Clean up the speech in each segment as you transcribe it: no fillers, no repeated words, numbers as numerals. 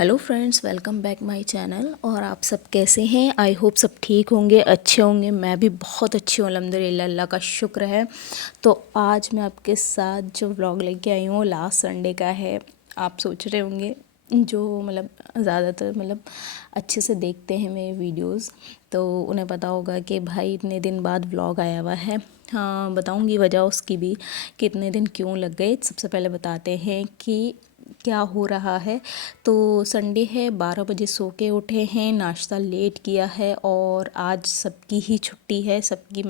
Hello friends, welcome back my channel. और आप सब कैसे हैं? आई होप सब ठीक होंगे, अच्छे होंगे। मैं भी बहुत अच्छी हूँ अल्हम्दुलिल्लाह, अल्लाह का शुक्र है। तो आज मैं आपके साथ जो व्लॉग लेके आई हूँ लास्ट संडे का है। आप सोच रहे होंगे जो ज़्यादातर अच्छे से देखते हैं मेरे वीडियोस, तो उन्हें पता होगा कि भाई इतने दिन बाद व्लॉग आया हुआ है। हाँ, बताऊँगी वजह उसकी भी कि इतने दिन क्यों लग गए। सबसे पहले बताते हैं कि क्या हो रहा है। तो संडे है, 12 बजे सो के उठे हैं, नाश्ता लेट किया है और आज सबकी ही छुट्टी है, सबकी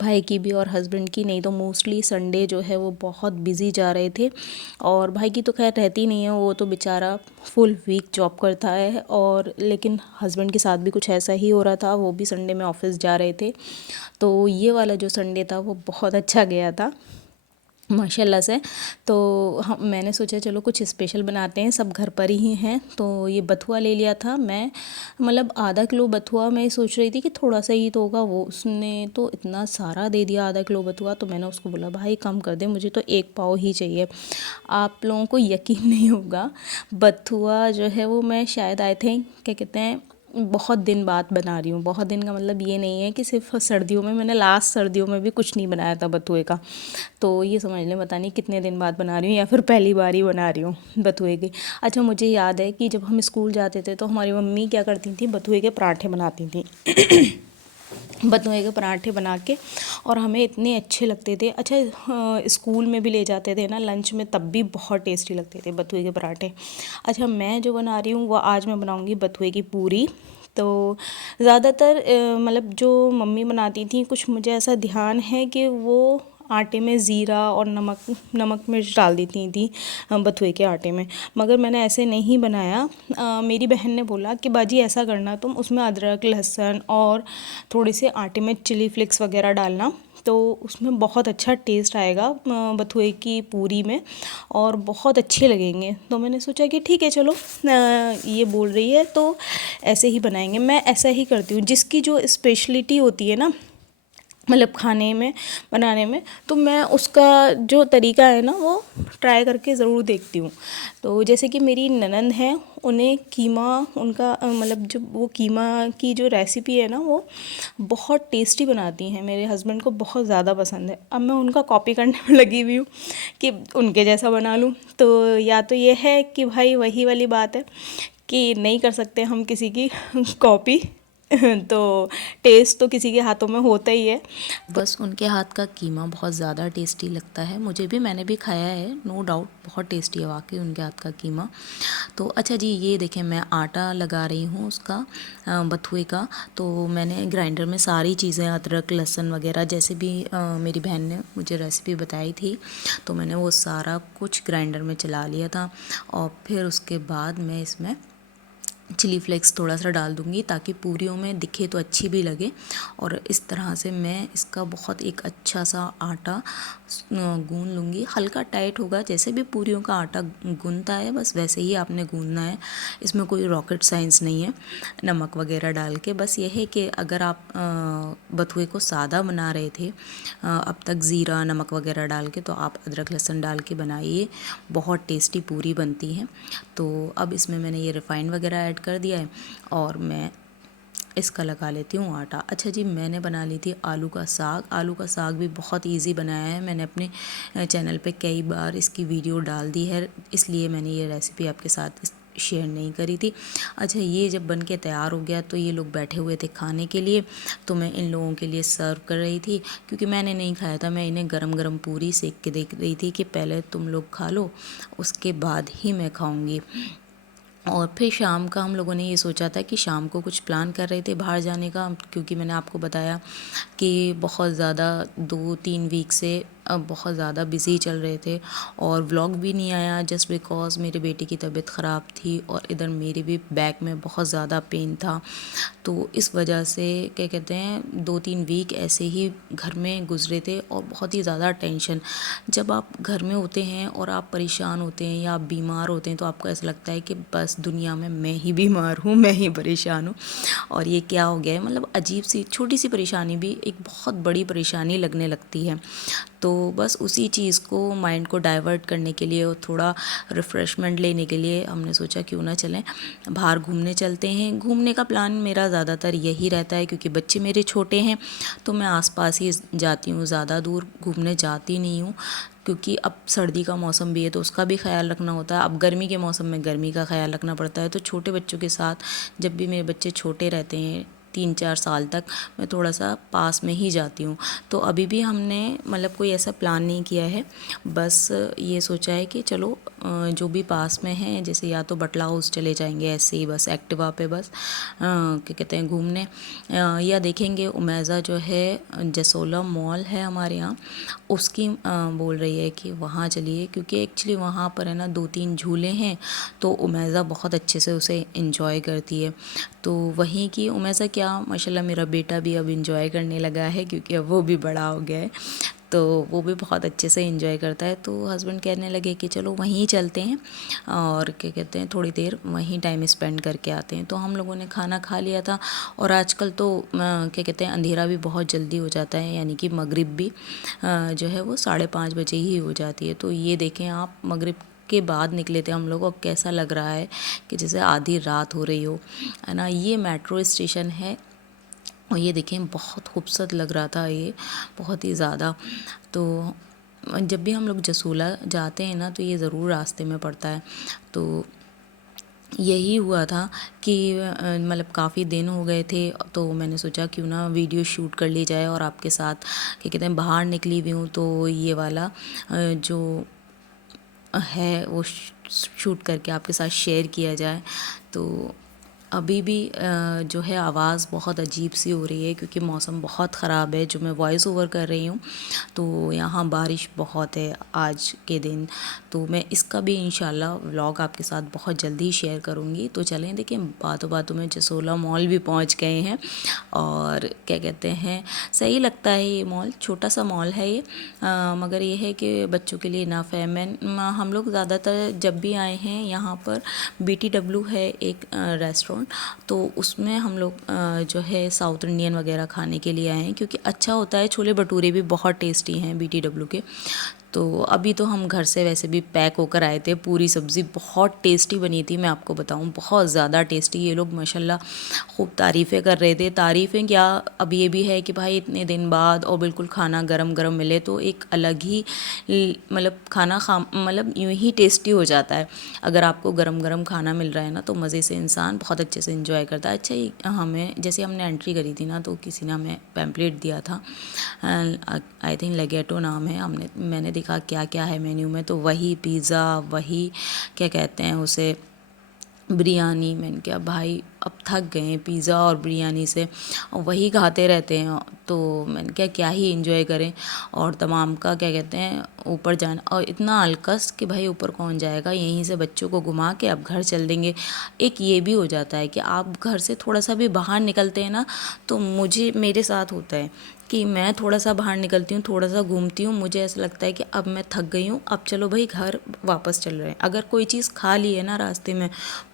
भाई की भी और हस्बैंड की। नहीं तो मोस्टली संडे जो है वो बहुत बिज़ी जा रहे थे। और भाई की तो खैर रहती नहीं है, वो तो बेचारा फुल वीक जॉब करता है। और लेकिन हस्बैंड के साथ भी कुछ ऐसा ही हो रहा था, वो भी संडे में ऑफिस जा रहे थे। तो ये वाला जो संडे था वो बहुत अच्छा गया था माशाल्लाह से। तो हम मैंने सोचा चलो कुछ स्पेशल बनाते हैं, सब घर पर ही हैं। तो ये बथुआ ले लिया था मैं, आधा किलो बथुआ। मैं सोच रही थी कि थोड़ा सा ही तो होगा, वो उसने तो इतना सारा दे दिया आधा किलो बथुआ। तो मैंने उसको बोला भाई कम कर दे, मुझे तो एक पाव ही चाहिए। आप लोगों को यकीन नहीं होगा, बथुआ जो है वो मैं शायद आए थे क्या कहते हैं बहुत दिन बाद बना रही हूँ। बहुत दिन का मतलब ये नहीं है कि सिर्फ सर्दियों में, मैंने लास्ट सर्दियों में भी कुछ नहीं बनाया था बथुए का। तो ये समझ लें पता नहीं कितने दिन बाद बना रही हूँ या फिर पहली बार ही बना रही हूँ बथुए की। अच्छा, मुझे याद है कि जब हम स्कूल जाते थे तो हमारी मम्मी क्या करती थी, बथुए के पराठे बनाती थी बथुए के पराठे बना के, और हमें इतने अच्छे लगते थे। अच्छा, स्कूल में भी ले जाते थे ना लंच में, तब भी बहुत टेस्टी लगते थे बथुए के पराठे। अच्छा, मैं जो बना रही हूँ वो आज मैं बनाऊँगी बथुए की पूरी। तो ज़्यादातर जो मम्मी बनाती थी, कुछ मुझे ऐसा ध्यान है कि वो आटे में ज़ीरा और नमक मिर्च डाल देती थी बथुए के आटे में। मगर मैंने ऐसे नहीं बनाया। मेरी बहन ने बोला कि बाजी ऐसा करना, तुम उसमें अदरक लहसुन और थोड़े से आटे में चिली फ्लेक्स वगैरह डालना, तो उसमें बहुत अच्छा टेस्ट आएगा बथुए की पूरी में, और बहुत अच्छे लगेंगे। तो मैंने सोचा कि ठीक है चलो, ये बोल रही है तो ऐसे ही बनाएंगे। मैं ऐसा ही करती हूँ, जिसकी जो स्पेशलिटी होती है ना खाने में बनाने में, तो मैं उसका जो तरीका है ना वो ट्राई करके ज़रूर देखती हूँ। तो जैसे कि मेरी ननंद है, उन्हें कीमा, उनका जो वो कीमा की जो रेसिपी है ना वो बहुत टेस्टी बनाती हैं। मेरे हस्बैंड को बहुत ज़्यादा पसंद है। अब मैं उनका कॉपी करने में लगी हुई हूँ कि उनके जैसा बना लूँ। तो या तो ये है कि भाई वही वाली बात है कि नहीं कर सकते हम किसी की कॉपी तो टेस्ट तो किसी के हाथों में होता ही है। बस उनके हाथ का कीमा बहुत ज़्यादा टेस्टी लगता है मुझे भी, मैंने भी खाया है, नो डाउट बहुत टेस्टी है वाकई उनके हाथ का कीमा। तो अच्छा जी, ये देखें मैं आटा लगा रही हूँ उसका बथुए का। तो मैंने ग्राइंडर में सारी चीज़ें, अदरक लहसुन वगैरह, जैसे भी मेरी बहन ने मुझे रेसिपी बताई थी, तो मैंने वो सारा कुछ ग्राइंडर में चला लिया था। और फिर उसके बाद मैं इसमें चिली फ्लेक्स थोड़ा सा डाल दूँगी ताकि पूरियों में दिखे तो अच्छी भी लगे। और इस तरह से मैं इसका बहुत एक अच्छा सा आटा गूँध लूँगी। हल्का टाइट होगा, जैसे भी पूरियों का आटा गूँधता है बस वैसे ही आपने गूँधना है। इसमें कोई रॉकेट साइंस नहीं है नमक वगैरह डाल के। बस ये है कि अगर आप बथुए को सादा बना रहे थे अब तक ज़ीरा नमक वगैरह डाल के, तो आप अदरक लहसुन डाल के बनाइए, बहुत टेस्टी पूरी बनती है। तो अब इसमें मैंने ये रिफ़ाइंड वगैरह ऐड कर दिया है और मैं इसका लगा लेती हूँ आटा। अच्छा जी, मैंने बना ली थी आलू का साग। आलू का साग भी बहुत इजी बनाया है, मैंने अपने चैनल पे कई बार इसकी वीडियो डाल दी है, इसलिए मैंने ये रेसिपी आपके साथ शेयर नहीं करी थी। अच्छा, ये जब बन के तैयार हो गया तो ये लोग बैठे हुए थे खाने के लिए, तो मैं इन लोगों के लिए सर्व कर रही थी क्योंकि मैंने नहीं खाया था। मैं इन्हें गरम गरम पूरी सेक के देख रही थी कि पहले तुम लोग खा लो, उसके बाद ही मैं खाऊंगी। और फिर शाम का हम लोगों ने ये सोचा था कि शाम को कुछ प्लान कर रहे थे बाहर जाने का, क्योंकि मैंने आपको बताया कि बहुत ज़्यादा 2-3 वीक से अब बहुत ज़्यादा बिज़ी चल रहे थे और व्लॉग भी नहीं आया, जस्ट बिकॉज़ मेरे बेटे की तबीयत ख़राब थी और इधर मेरे भी बैक में बहुत ज़्यादा पेन था। तो इस वजह से क्या कहते हैं 2-3 वीक ऐसे ही घर में गुजरे थे और बहुत ही ज़्यादा टेंशन। जब आप घर में होते हैं और आप परेशान होते हैं या आप बीमार होते हैं तो आपको ऐसा लगता है कि बस दुनिया में मैं ही बीमार हूँ, मैं ही परेशान हूँ। और ये क्या हो गया है, अजीब सी छोटी सी परेशानी भी एक बहुत बड़ी परेशानी लगने लगती है। तो बस उसी चीज़ को माइंड को डाइवर्ट करने के लिए और थोड़ा रिफ़्रेशमेंट लेने के लिए हमने सोचा क्यों ना चलें बाहर घूमने चलते हैं। घूमने का प्लान मेरा ज़्यादातर यही रहता है क्योंकि बच्चे मेरे छोटे हैं तो मैं आसपास ही जाती हूँ, ज़्यादा दूर घूमने जाती नहीं हूँ क्योंकि अब सर्दी का मौसम भी है तो उसका भी ख्याल रखना होता है। अब गर्मी के मौसम में गर्मी का ख्याल रखना पड़ता है। तो छोटे बच्चों के साथ जब भी मेरे बच्चे छोटे रहते हैं 3-4 साल तक, मैं थोड़ा सा पास में ही जाती हूँ। तो अभी भी हमने मतलब कोई ऐसा प्लान नहीं किया है, बस ये सोचा है कि चलो जो भी पास में है, जैसे या तो बटला हाउस चले जाएंगे ऐसे ही बस एक्टिवा पे बस क्या कहते हैं घूमने, या देखेंगे उमेज़ा जो है जसोला मॉल है हमारे यहाँ, उसकी बोल रही है कि वहाँ चलिए क्योंकि एक्चुअली वहाँ पर है ना 2-3 झूले हैं तो उमेज़ा बहुत अच्छे से उसे एंजॉय करती है। तो वहीं की उमेज़ा क्या माशाल्लाह मेरा बेटा भी अब एंजॉय करने लगा है क्योंकि अब वो भी बड़ा हो गया है तो वो भी बहुत अच्छे से एंजॉय करता है। तो हस्बैंड कहने लगे कि चलो वहीं चलते हैं और क्या कहते हैं थोड़ी देर वहीं टाइम स्पेंड करके आते हैं। तो हम लोगों ने खाना खा लिया था और आजकल तो क्या कहते हैं अंधेरा भी बहुत जल्दी हो जाता है, यानी कि मगरिब भी जो है वो 5:30 बजे ही हो जाती है। तो ये देखें आप, मगरिब के बाद निकले थे हम लोग और कैसा लग रहा है कि जैसे आधी रात हो रही हो, है ना। ये मेट्रो स्टेशन है और ये देखें बहुत खूबसूरत लग रहा था ये, बहुत ही ज़्यादा। तो जब भी हम लोग जसोला जाते हैं ना तो ये ज़रूर रास्ते में पड़ता है। तो यही हुआ था कि मतलब काफ़ी दिन हो गए थे तो मैंने सोचा क्यों ना वीडियो शूट कर ली जाए और आपके साथ क्या कहते हैं बाहर निकली हुई हूँ तो ये वाला जो है वो शूट करके आपके साथ शेयर किया जाए। तो अभी भी जो है आवाज़ बहुत अजीब सी हो रही है क्योंकि मौसम बहुत ख़राब है। जो मैं वॉइस ओवर कर रही हूँ तो यहाँ बारिश बहुत है आज के दिन, तो मैं इसका भी इंशाल्लाह व्लॉग आपके साथ बहुत जल्दी शेयर करूँगी। तो चलें देखिए, बातों बातों में जसोला मॉल भी पहुँच गए हैं और क्या कहते हैं सही लगता है ये मॉल, छोटा सा मॉल है ये, मगर ये है कि बच्चों के लिए इनफ है। हम लोग ज़्यादातर जब भी आए हैं यहाँ पर BTW है एक रेस्टोरेंट, तो उसमें हम लोग जो है साउथ इंडियन वगैरह खाने के लिए आए हैं क्योंकि अच्छा होता है। छोले भटूरे भी बहुत टेस्टी हैं BTW के। तो अभी तो हम घर से वैसे भी पैक होकर आए थे, पूरी सब्ज़ी बहुत टेस्टी बनी थी, मैं आपको बताऊं बहुत ज़्यादा टेस्टी। ये लोग माशाल्लाह खूब तारीफ़ें कर रहे थे। तारीफ़ें क्या, अब ये भी है कि भाई इतने दिन बाद और बिल्कुल खाना गरम गरम मिले तो एक अलग ही मतलब खाना मतलब यूँ ही टेस्टी हो जाता है। अगर आपको गरम गरम खाना मिल रहा है ना तो मज़े से इंसान बहुत अच्छे से इंजॉय करता है। अच्छा ही हमें जैसे हमने एंट्री करी थी ना तो किसी ने हमें पैम्पलेट दिया था, आई थिंक लेगेटो नाम है। मैंने देखा क्या क्या है मेन्यू में, तो वही पिज़्ज़ा, वही क्या कहते हैं उसे बिरयानी। मैंने कहा भाई अब थक गए हैं पिज़्ज़ा और बिरयानी से और वही खाते रहते हैं, तो मैंने कहा क्या ही एंजॉय करें। और तमाम का क्या कहते हैं ऊपर जाना और इतना अलकस कि भाई ऊपर कौन जाएगा, यहीं से बच्चों को घुमा के अब घर चल देंगे। एक ये भी हो जाता है कि आप घर से थोड़ा सा भी बाहर निकलते हैं ना, तो मेरे साथ होता है कि मैं थोड़ा सा बाहर निकलती हूँ, थोड़ा सा घूमती हूँ, मुझे ऐसा लगता है कि अब मैं थक गई हूँ, अब चलो भाई घर वापस चल रहे हैं। अगर कोई चीज़ खा ली है ना रास्ते में,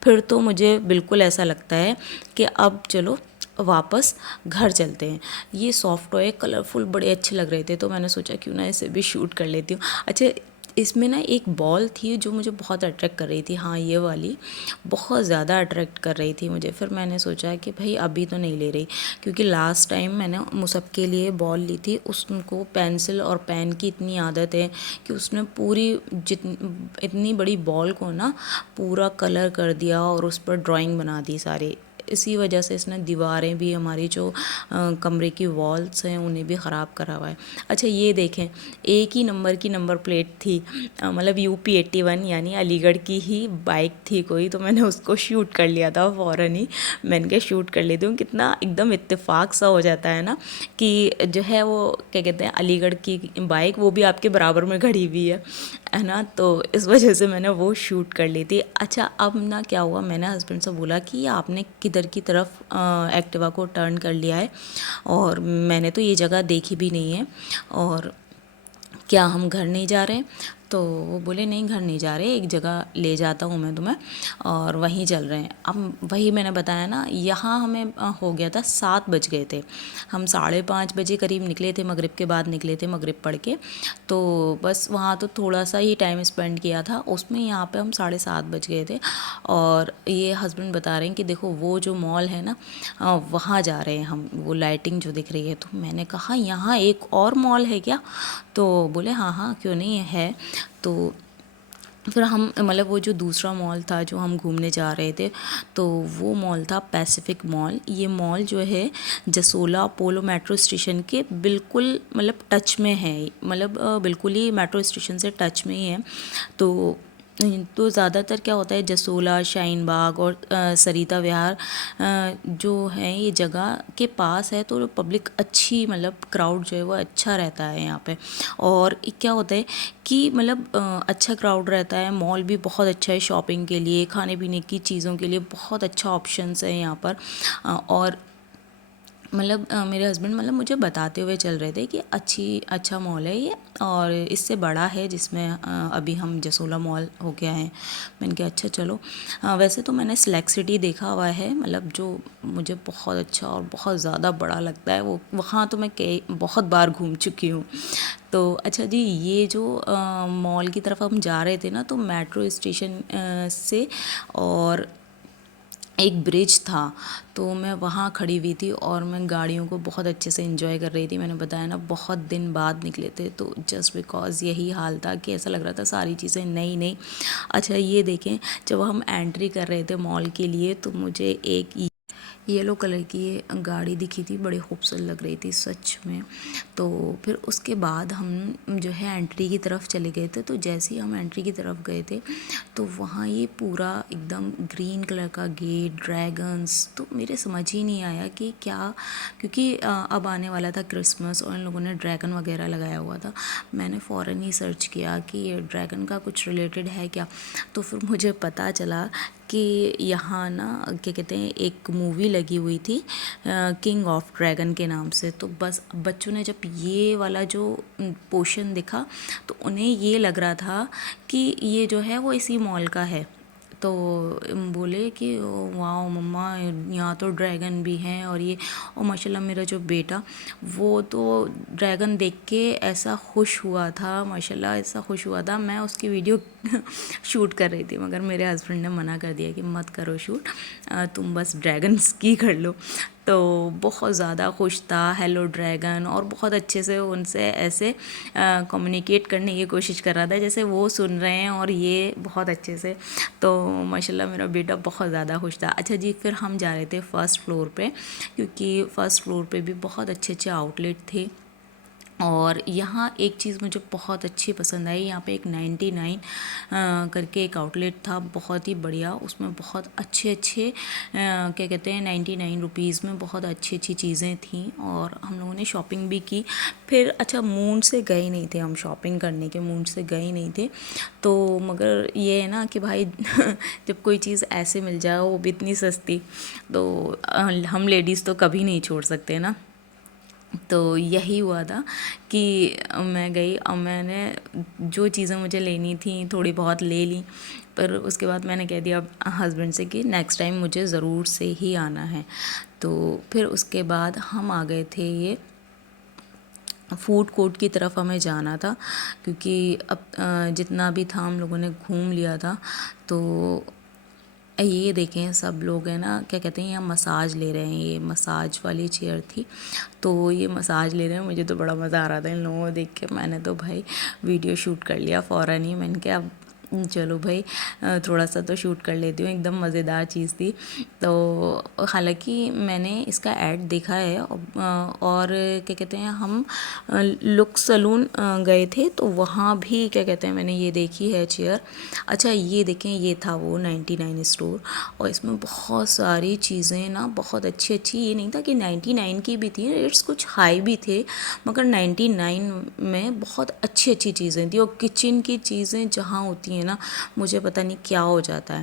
फिर तो मुझे बिल्कुल ऐसा लगता है कि अब चलो वापस घर चलते हैं। ये सॉफ्ट टॉय कलरफुल बड़े अच्छे लग रहे थे तो मैंने सोचा क्यों ना इसे भी शूट कर लेती हूँ। अच्छा, इसमें ना एक बॉल थी जो मुझे बहुत अट्रैक्ट कर रही थी, हाँ ये वाली बहुत ज़्यादा अट्रैक्ट कर रही थी मुझे। फिर मैंने सोचा कि भाई अभी तो नहीं ले रही, क्योंकि लास्ट टाइम मैंने मुसब के लिए बॉल ली थी, उसको पेंसिल और पेन की इतनी आदत है कि उसने पूरी इतनी बड़ी बॉल को ना पूरा कलर कर दिया और उस पर ड्राइंग बना दी सारी। इसी वजह से इसने दीवारें भी, हमारी जो कमरे की वॉल्स हैं उन्हें भी ख़राब करा हुआ है। अच्छा ये देखें, एक ही नंबर की नंबर प्लेट थी, मतलब UP81 यानी अलीगढ़ की ही बाइक थी कोई, तो मैंने उसको शूट कर लिया था फ़ौरन ही। मैंने कहा शूट कर लेती हूँ, कितना एकदम इत्तेफाक सा हो जाता है ना कि जो है वो क्या कहते हैं अलीगढ़ की बाइक वो भी आपके बराबर में खड़ी हुई है ना, तो इस वजह से मैंने वो शूट कर ली थी। अच्छा अब ना क्या हुआ, मैंने हस्बैंड से बोला कि आपने किधर की तरफ एक्टिवा को टर्न कर लिया है और मैंने तो ये जगह देखी भी नहीं है और क्या हम घर नहीं जा रहे हैं। तो वो बोले नहीं घर नहीं जा रहे, एक जगह ले जाता हूँ मैं तुम्हें और वहीं चल रहे हैं। अब वही मैंने बताया ना, यहाँ हमें हो गया था 7 बज गए थे। हम 5:30 बजे करीब निकले थे, मगरिब के बाद निकले थे, मगरिब पढ़ के। तो बस वहाँ तो थोड़ा सा ही टाइम स्पेंड किया था उसमें, यहाँ पे हम 7:30 बज गए थे। और ये हस्बैंड बता रहे हैं कि देखो वो जो मॉल है ना, वहाँ जा रहे हैं हम, वो लाइटिंग जो दिख रही है। तो मैंने कहा यहाँ एक और मॉल है क्या? तो बोले हाँ हाँ क्यों नहीं है। तो फिर हम मतलब वो जो दूसरा मॉल था जो हम घूमने जा रहे थे, तो वो मॉल था पैसिफिक मॉल। ये मॉल जो है जसोला अपोलो मेट्रो स्टेशन के बिल्कुल मतलब टच में है, मतलब बिल्कुल ही मेट्रो स्टेशन से टच में ही है। तो ज़्यादातर क्या होता है, जसोला, शाहीन बाग और सरिता विहार जो है ये जगह के पास है, तो पब्लिक अच्छी, मतलब क्राउड जो है वो अच्छा रहता है यहाँ पे। और क्या होता है कि मतलब अच्छा क्राउड रहता है, मॉल भी बहुत अच्छा है शॉपिंग के लिए, खाने पीने की चीज़ों के लिए बहुत अच्छा ऑप्शंस है यहाँ पर। और मतलब मेरे हस्बैंड मतलब मुझे बताते हुए चल रहे थे कि अच्छा मॉल है ये, और इससे बड़ा है जिसमें अभी हम जसोला मॉल हो गया है। मैंने कहा अच्छा चलो। वैसे तो मैंने स्लैक सिटी देखा हुआ है, मतलब जो मुझे बहुत अच्छा और बहुत ज़्यादा बड़ा लगता है, वो वहाँ तो मैं कई बहुत बार घूम चुकी हूँ। तो अच्छा जी, ये जो मॉल की तरफ हम जा रहे थे ना, तो मेट्रो स्टेशन से और एक ब्रिज था, तो मैं वहाँ खड़ी हुई थी और मैं गाड़ियों को बहुत अच्छे से एंजॉय कर रही थी। मैंने बताया ना बहुत दिन बाद निकले थे, तो जस्ट बिकॉज़ यही हाल था कि ऐसा लग रहा था सारी चीज़ें नई नई। अच्छा ये देखें, जब हम एंट्री कर रहे थे मॉल के लिए, तो मुझे एक येलो कलर की ये गाड़ी दिखी थी, बड़ी खूबसूरत लग रही थी सच में। तो फिर उसके बाद हम जो है एंट्री की तरफ चले गए थे। तो जैसे ही हम एंट्री की तरफ गए थे, तो वहाँ ये पूरा एकदम ग्रीन कलर का गेट, ड्रैगन्स, तो मेरे समझ ही नहीं आया कि क्या, क्योंकि अब आने वाला था क्रिसमस और इन लोगों ने ड्रैगन वगैरह लगाया हुआ था। मैंने फ़ौरन ही सर्च किया कि ये ड्रैगन का कुछ रिलेटेड है क्या। तो फिर मुझे पता चला कि यहाँ ना क्या कहते हैं, एक मूवी लगी हुई थी किंग ऑफ ड्रैगन के नाम से। तो बस बच्चों ने जब ये वाला जो पोर्शन दिखा, तो उन्हें ये लग रहा था कि ये जो है वो इसी मॉल का है। तो बोले कि वाह मम्मा, यहाँ तो ड्रैगन भी हैं और ये। और माशाल्लाह मेरा जो बेटा, वो तो ड्रैगन देख के ऐसा खुश हुआ था, माशाल्लाह ऐसा खुश हुआ था। मैं उसकी वीडियो शूट कर रही थी, मगर मेरे हस्बैंड ने मना कर दिया कि मत करो शूट, तुम बस ड्रैगन्स की कर लो। तो बहुत ज़्यादा खुश था, हेलो ड्रैगन, और बहुत अच्छे से उनसे ऐसे कम्युनिकेट करने की कोशिश कर रहा था जैसे वो सुन रहे हैं और ये बहुत अच्छे से। तो माशाल्लाह मेरा बेटा बहुत ज़्यादा खुश था। अच्छा जी, फिर हम जा रहे थे फर्स्ट फ्लोर पे, क्योंकि फर्स्ट फ्लोर पे भी बहुत अच्छे अच्छे आउटलेट थे। और यहाँ एक चीज़ मुझे बहुत अच्छी पसंद आई, यहाँ पे एक 99 करके एक आउटलेट था, बहुत ही बढ़िया। उसमें बहुत अच्छे अच्छे क्या कहते हैं 99 रुपीज़ में बहुत अच्छी अच्छी चीज़ें थीं, और हम लोगों ने शॉपिंग भी की। फिर अच्छा, मूड से गए नहीं थे हम शॉपिंग करने के, मूड से गए नहीं थे। तो मगर ये है ना कि भाई जब कोई चीज़ ऐसे मिल जाए, वो भी इतनी सस्ती, तो हम लेडीज़ तो कभी नहीं छोड़ सकते ना। तो यही हुआ था कि मैं गई और मैंने जो चीज़ें मुझे लेनी थी थोड़ी बहुत ले ली। पर उसके बाद मैंने कह दिया हस्बैंड से कि नेक्स्ट टाइम मुझे ज़रूर से ही आना है। तो फिर उसके बाद हम आ गए थे ये फूड कोर्ट की तरफ, हमें जाना था क्योंकि अब जितना भी था हम लोगों ने घूम लिया था। तो ये देखें सब लोग हैं ना, क्या कहते हैं, यहाँ मसाज ले रहे हैं, ये मसाज वाली चेयर थी, तो ये मसाज ले रहे हैं। मुझे तो बड़ा मज़ा आ रहा था इन लोगों को देख के। मैंने तो भाई वीडियो शूट कर लिया फ़ौरन ही। मैंने कहा चलो भाई थोड़ा सा तो शूट कर लेती हूँ, एकदम मज़ेदार चीज़ थी। तो हालांकि मैंने इसका ऐड देखा है, और क्या कहते हैं, हम लुक सलून गए थे, तो वहाँ भी क्या कहते हैं मैंने ये देखी है चेयर। अच्छा ये देखें, ये था वो 99 स्टोर, और इसमें बहुत सारी चीज़ें ना बहुत अच्छी अच्छी, ये नहीं था कि 99 की भी थी, रेट्स कुछ हाई भी थे, मगर 99 में बहुत अच्छी अच्छी चीज़ें थी। और किचन की चीज़ें जहाँ होती हैं ना, मुझे पता नहीं क्या हो जाता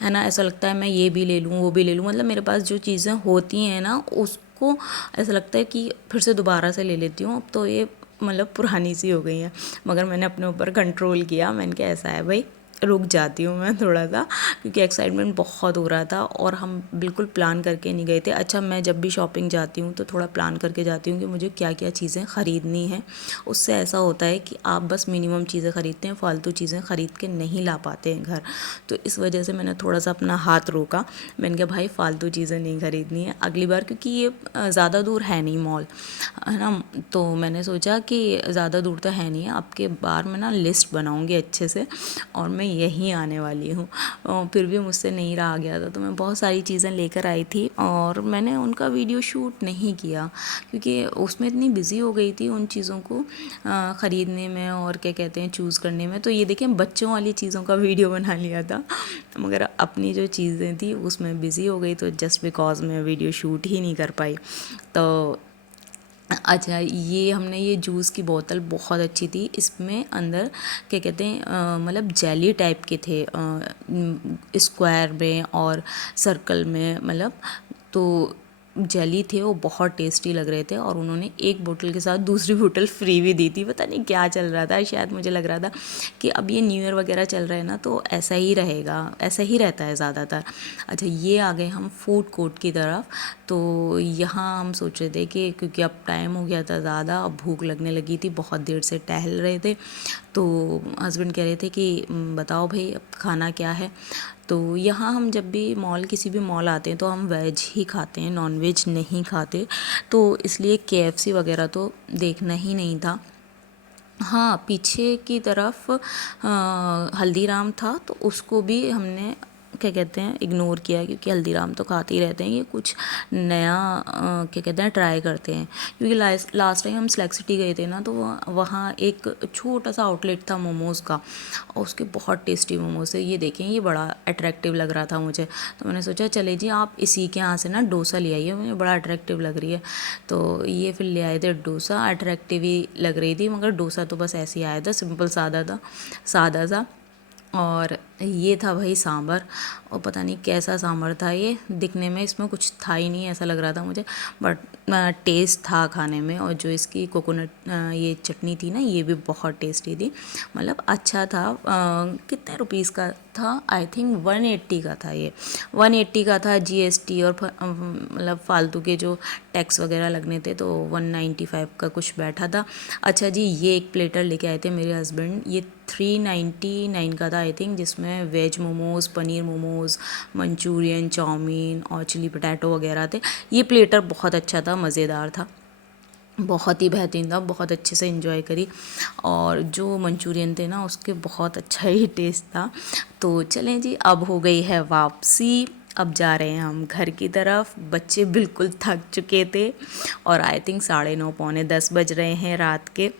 है ना, ऐसा लगता है मैं ये भी ले लूँ वो भी ले लूँ। मतलब मेरे पास जो चीज़ें होती हैं ना, उसको ऐसा लगता है कि फिर से दोबारा से ले लेती हूँ। अब तो ये मतलब पुरानी सी हो गई हैं। मगर मैंने अपने ऊपर कंट्रोल किया, मैंने कहा ऐसा है भाई, रुक जाती हूँ मैं थोड़ा सा, क्योंकि एक्साइटमेंट बहुत हो रहा था और हम बिल्कुल प्लान करके नहीं गए थे। अच्छा, मैं जब भी शॉपिंग जाती हूँ तो थोड़ा प्लान करके जाती हूँ कि मुझे क्या क्या चीज़ें ख़रीदनी हैं। उससे ऐसा होता है कि आप बस मिनिमम चीज़ें ख़रीदते हैं, फालतू चीज़ें ख़रीद के नहीं ला पाते हैं घर। तो इस वजह से मैंने थोड़ा सा अपना हाथ रोका। मैंने कहा भाई फालतू चीज़ें नहीं ख़रीदनी है अगली बार, क्योंकि ये ज़्यादा दूर है नहीं मॉल, है ना। तो मैंने सोचा कि ज़्यादा दूर तो है नहीं है, आपके बार मैं ना लिस्ट बनाऊँगी अच्छे से और मैं यहीं आने वाली हूँ। फिर भी मुझसे नहीं रहा गया था, तो मैं बहुत सारी चीज़ें लेकर आई थी और मैंने उनका वीडियो शूट नहीं किया, क्योंकि उसमें इतनी बिज़ी हो गई थी उन चीज़ों को ख़रीदने में और क्या कहते हैं चूज़ करने में। तो ये देखें, बच्चों वाली चीज़ों का वीडियो बना लिया था, मगर अपनी जो चीज़ें थी उसमें बिज़ी हो गई, तो जस्ट बिकॉज मैं वीडियो शूट ही नहीं कर पाई। तो अच्छा, ये हमने ये जूस की बोतल बहुत अच्छी थी, इसमें अंदर क्या कहते हैं मतलब जेली टाइप के थे, स्क्वायर में और सर्कल में, मतलब तो जेली थे, वो बहुत टेस्टी लग रहे थे और उन्होंने एक बोतल के साथ दूसरी बोतल फ्री भी दी थी। पता नहीं क्या चल रहा था, शायद मुझे लग रहा था कि अब ये न्यू ईयर वगैरह चल रहा है ना, तो ऐसा ही रहेगा, ऐसा ही रहता है ज़्यादातर। अच्छा, ये आ गए हम फूड कोर्ट की तरफ। तो यहाँ हम सोच रहे थे कि क्योंकि अब टाइम हो गया था ज़्यादा, अब भूख लगने लगी थी, बहुत देर से टहल रहे थे, तो हस्बैंड कह रहे थे कि बताओ भाई अब खाना क्या है। तो यहाँ हम जब भी मॉल, किसी भी मॉल आते हैं तो हम वेज ही खाते हैं, नॉन वेज नहीं खाते, तो इसलिए KFC वगैरह तो देखना ही नहीं था। हाँ, पीछे की तरफ हल्दीराम था, तो उसको भी हमने क्या कहते हैं इग्नोर किया, क्योंकि हल्दीराम तो खाते ही रहते हैं, ये कुछ नया क्या कहते हैं ट्राई करते हैं। क्योंकि लास्ट टाइम हम स्लैक सिटी गए थे ना, तो वहाँ एक छोटा सा आउटलेट था मोमोज़ का, और उसके बहुत टेस्टी मोमोज़ है। ये देखें, ये बड़ा अट्रैक्टिव लग रहा था मुझे, तो मैंने सोचा चले जी आप इसी के यहाँ से ना डोसा ले आइए, मुझे बड़ा अट्रैक्टिव लग रही है। तो ये फिर ले आए थे डोसा, अट्रैक्टिव ही लग रही थी, मगर डोसा तो बस ऐसे ही आया था, सिंपल सादा था, सादा सा। और ये था भाई सांभर, और पता नहीं कैसा सांभर था ये, दिखने में इसमें कुछ था ही नहीं ऐसा लग रहा था मुझे, बट टेस्ट था खाने में। और जो इसकी कोकोनट ये चटनी थी ना, ये भी बहुत टेस्टी थी, मतलब अच्छा था। कितने रुपीस का था, आई थिंक 180 का था, ये 180 का था, GST और मतलब फालतू के जो टैक्स वगैरह लगने थे, तो 195 का कुछ बैठा था। अच्छा जी, ये एक प्लेटर लेके आए थे मेरे हस्बैंड, ये 399 का था आई थिंक, जिसमें veg momos, paneer momos, Manchurian, chow mein और चिली पटैटो वगैरह थे। ये प्लेटर बहुत अच्छा था, मज़ेदार था, बहुत ही बेहतरीन था, बहुत अच्छे से एंजॉय करी। और जो मंचूरियन थे ना, उसके बहुत अच्छा ही टेस्ट था। तो चलें जी, अब हो गई है वापसी, अब जा रहे हैं हम घर की तरफ। बच्चे बिल्कुल थक चुके थे और आई थिंक 9:30 पौने 10 बज रहे हैं रात के।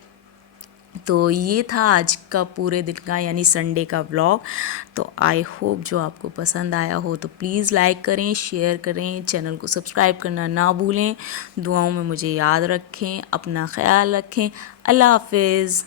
तो ये था आज का पूरे दिन का यानी संडे का व्लॉग। तो आई होप जो आपको पसंद आया हो तो प्लीज़ लाइक करें, शेयर करें, चैनल को सब्सक्राइब करना ना भूलें। दुआओं में मुझे याद रखें, अपना ख्याल रखें। अल्लाह हाफिज़।